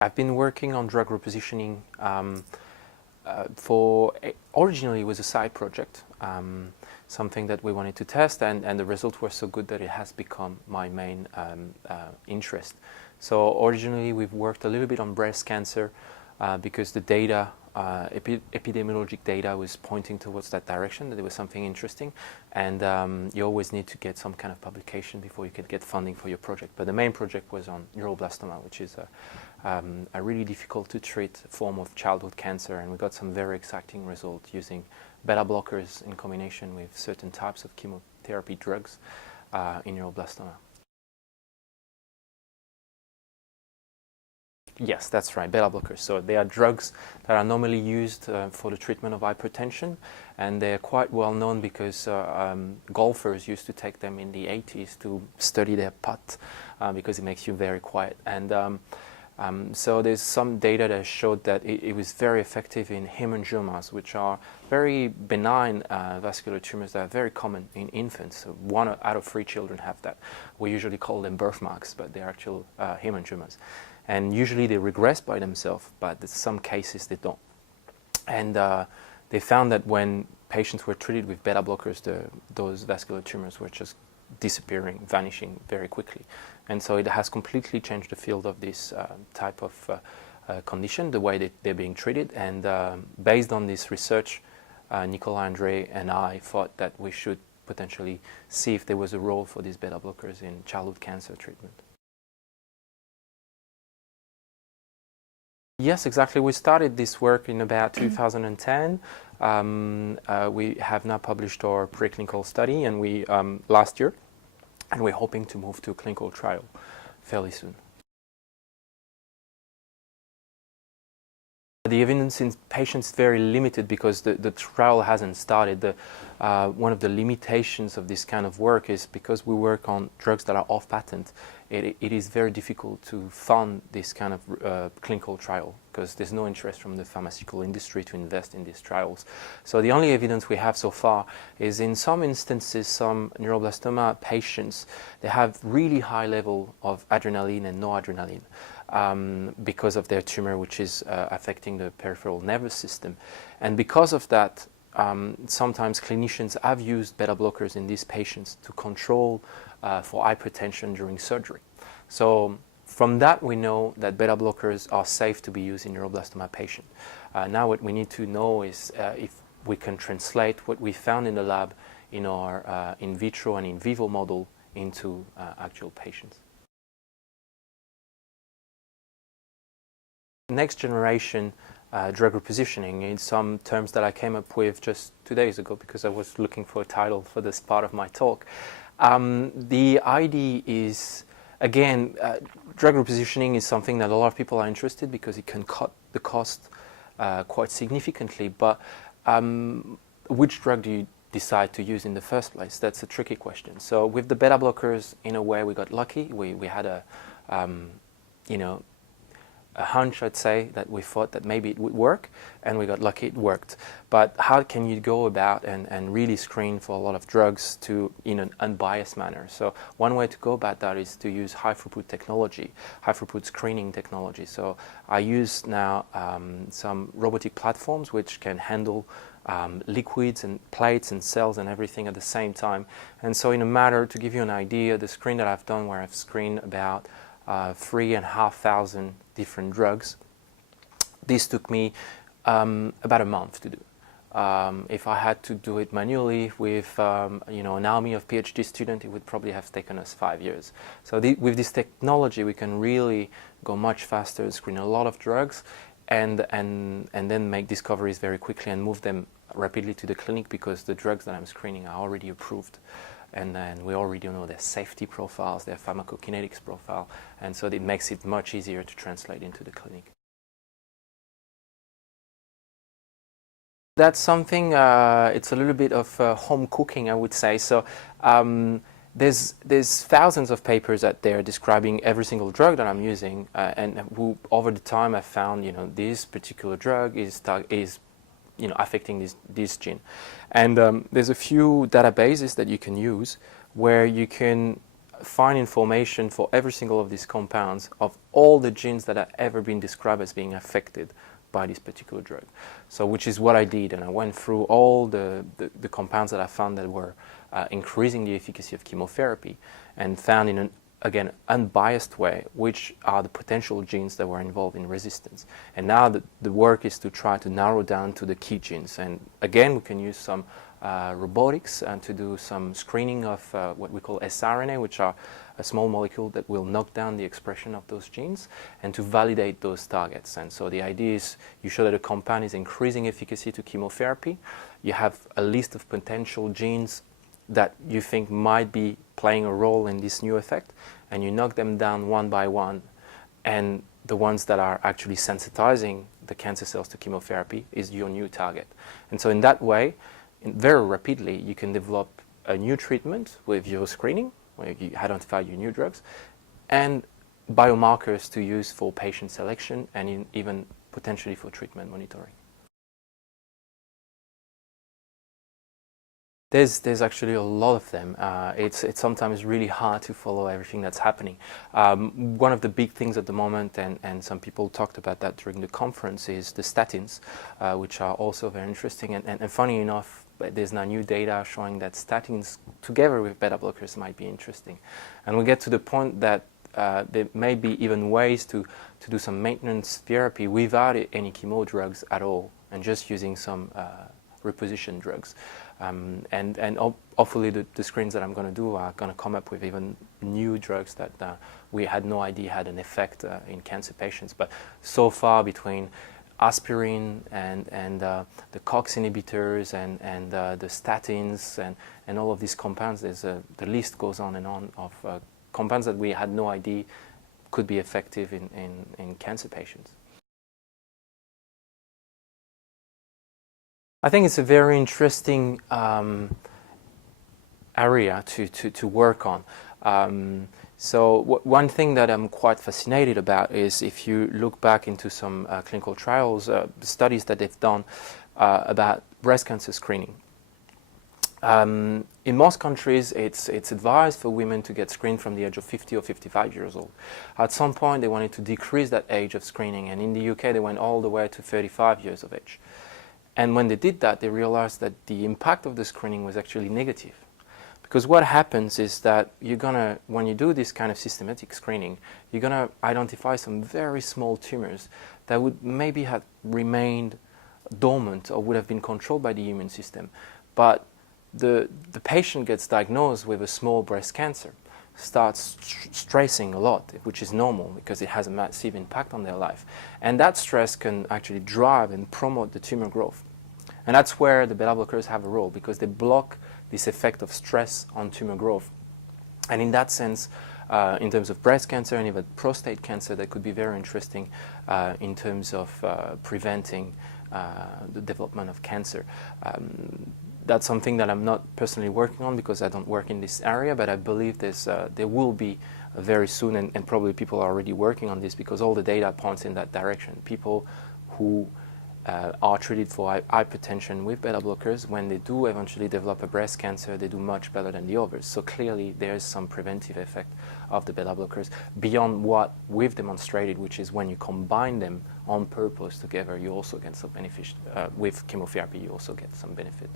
I've been working on drug repositioning originally it was a side project, something that we wanted to test, and the results were so good that it has become my main interest. So originally we've worked a little bit on breast cancer because the data, epidemiologic data was pointing towards that direction, that there was something interesting, and you always need to get some kind of publication before you can get funding for your project. But the main project was on neuroblastoma, which is a really difficult to treat form of childhood cancer, and we got some very exciting results using beta-blockers in combination with certain types of chemotherapy drugs in neuroblastoma. Yes, that's right, beta-blockers. So they are drugs that are normally used for the treatment of hypertension, and they're quite well known because golfers used to take them in the 80s to study their putt because it makes you very quiet. And so there's some data that showed that it was very effective in hemangiomas, which are very benign vascular tumors that are very common in infants. So 1 out of 3 children have that. We usually call them birthmarks, but they're actual hemangiomas. And usually they regress by themselves, but in some cases they don't. And they found that when patients were treated with beta blockers, those vascular tumors were just disappearing, vanishing very quickly. And so it has completely changed the field of this type of condition, the way that they're being treated. And based on this research, Nicolas, Andre, and I thought that we should potentially see if there was a role for these beta blockers in childhood cancer treatment. Yes, exactly. We started this work in about 2010. We have now published our preclinical study, and we last year, and we're hoping to move to a clinical trial fairly soon. The evidence in patients is very limited because the trial hasn't started. One of the limitations of this kind of work is because we work on drugs that are off patent, it is very difficult to fund this kind of clinical trial because there's no interest from the pharmaceutical industry to invest in these trials. So the only evidence we have so far is in some instances, some neuroblastoma patients, they have really high level of adrenaline and noradrenaline. Because of their tumor, which is affecting the peripheral nervous system. And because of that, sometimes clinicians have used beta blockers in these patients to control for hypertension during surgery. So from that, we know that beta blockers are safe to be used in neuroblastoma patients. Now what we need to know is if we can translate what we found in the lab in our in vitro and in vivo model into actual patients. Next generation drug repositioning is some terms that I came up with just 2 days ago because I was looking for a title for this part of my talk. The idea is, again, drug repositioning is something that a lot of people are interested because it can cut the cost quite significantly, but which drug do you decide to use in the first place? That's a tricky question. So with the beta blockers, in a way, we got lucky. We had a hunch, I'd say, that we thought that maybe it would work, and we got lucky it worked. But how can you go about and really screen for a lot of drugs in an unbiased manner? So one way to go about that is to use high throughput technology, high throughput screening technology. So I use now some robotic platforms which can handle liquids and plates and cells and everything at the same time. And so in a matter, to give you an idea, the screen that I've done where I've screened about 3,500 different drugs. This took me about a month to do. If I had to do it manually with an army of PhD students, it would probably have taken us 5 years. So with this technology, we can really go much faster, screen a lot of drugs, and then make discoveries very quickly and move them rapidly to the clinic because the drugs that I'm screening are already approved. And then we already know their safety profiles, their pharmacokinetics profile, and so it makes it much easier to translate into the clinic. That's something, it's a little bit of home cooking, I would say. So there's thousands of papers out there describing every single drug that I'm using, and over the time I found, this particular drug is affecting this gene. And there's a few databases that you can use where you can find information for every single of these compounds of all the genes that have ever been described as being affected by this particular drug. So which is what I did, and I went through all the compounds that I found that were increasing the efficacy of chemotherapy, and found in an, again, unbiased way which are the potential genes that were involved in resistance. And now the work is to try to narrow down to the key genes. And again, we can use some robotics and to do some screening of what we call sRNA, which are a small molecule that will knock down the expression of those genes, and to validate those targets. And so the idea is you show that a compound is increasing efficacy to chemotherapy. You have a list of potential genes that you think might be playing a role in this new effect, and you knock them down one by one, and the ones that are actually sensitizing the cancer cells to chemotherapy is your new target. And so in that way, very rapidly, you can develop a new treatment with your screening, where you identify your new drugs, and biomarkers to use for patient selection and even potentially for treatment monitoring. There's actually a lot of them. It's sometimes really hard to follow everything that's happening. One of the big things at the moment, and some people talked about that during the conference, is the statins, which are also very interesting. And funny enough, there's now new data showing that statins together with beta blockers might be interesting. And we get to the point that there may be even ways to do some maintenance therapy without any chemo drugs at all, and just using some reposition drugs. And hopefully the screens that I'm going to do are going to come up with even new drugs that we had no idea had an effect in cancer patients. But so far, between aspirin and the COX inhibitors and the statins and all of these compounds, the list goes on and on of compounds that we had no idea could be effective in cancer patients. I think it's a very interesting area to work on. So one thing that I'm quite fascinated about is if you look back into some clinical trials, studies that they've done about breast cancer screening. In most countries, it's advised for women to get screened from the age of 50 or 55 years old. At some point, they wanted to decrease that age of screening, and in the UK, they went all the way to 35 years of age. And when they did that, they realized that the impact of the screening was actually negative. Because what happens is that when you do this kind of systematic screening, you're going to identify some very small tumors that would maybe have remained dormant or would have been controlled by the immune system. But the patient gets diagnosed with a small breast cancer, starts stressing a lot, which is normal because it has a massive impact on their life. And that stress can actually drive and promote the tumor growth. And that's where the beta blockers have a role, because they block this effect of stress on tumor growth. And in that sense, in terms of breast cancer and even prostate cancer, that could be very interesting in terms of preventing the development of cancer. That's something that I'm not personally working on because I don't work in this area, but I believe there will be very soon, and probably people are already working on this because all the data points in that direction. People who are treated for hypertension with beta blockers, when they do eventually develop a breast cancer, they do much better than the others. So clearly there is some preventive effect of the beta blockers beyond what we've demonstrated, which is when you combine them on purpose together, you also get some benefit. With chemotherapy, you also get some benefit.